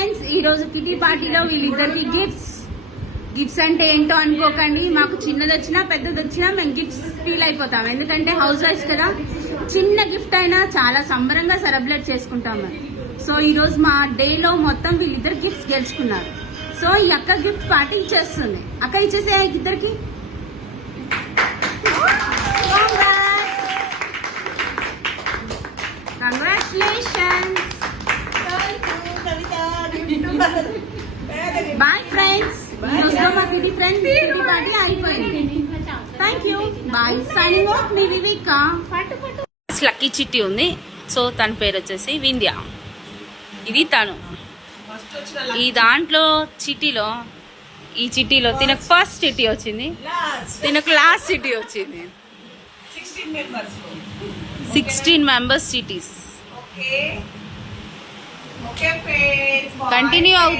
Friends, ఈ రోజు kitty పార్టీలో వీళ్ళిద్దరికి గిఫ్ట్స్ అంటే ఏంటో అనుకోకండి. మాకు చిన్నది వచ్చినా పెద్దది వచ్చినా మేము గిఫ్ట్స్ ఫీల్ అయిపోతాం. ఎందుకంటే హౌస్ వైఫ్ కదా, చిన్న గిఫ్ట్ అయినా చాలా సంబరంగా సెలబ్రేట్ చేసుకుంటాము. సో ఈ రోజు మా డేలో మొత్తం వీళ్ళిద్దరు గిఫ్ట్స్ గెలుచుకున్నారు. సో ఈ అక్క గిఫ్ట్ పార్టీ ఇచ్చేస్తుంది. అక్క ఇచ్చేసే ఇద్దరికి. కంగ్రాచులేషన్స్. Bye friends. మా కిటీ ఫ్రెండ్స్ కిటీ పార్టీ అయిపోయింది. Thank you. Bye. Signing off. మీ వివేక. లక్కీ చిట్టి ఉంది. సో తన పేరు వచ్చేసి వింధ్య. ఇది తను. ఈ దాంట్లో చిట్టీలో ఈ చిట్టీలో తినకు ఫస్ట్ చిట్టి వచ్చింది, తినకు లాస్ట్ చిట్టి వచ్చింది. 16 మెంబర్స్ చిట్టీస్ కంటిన్యూ అవుతుంది.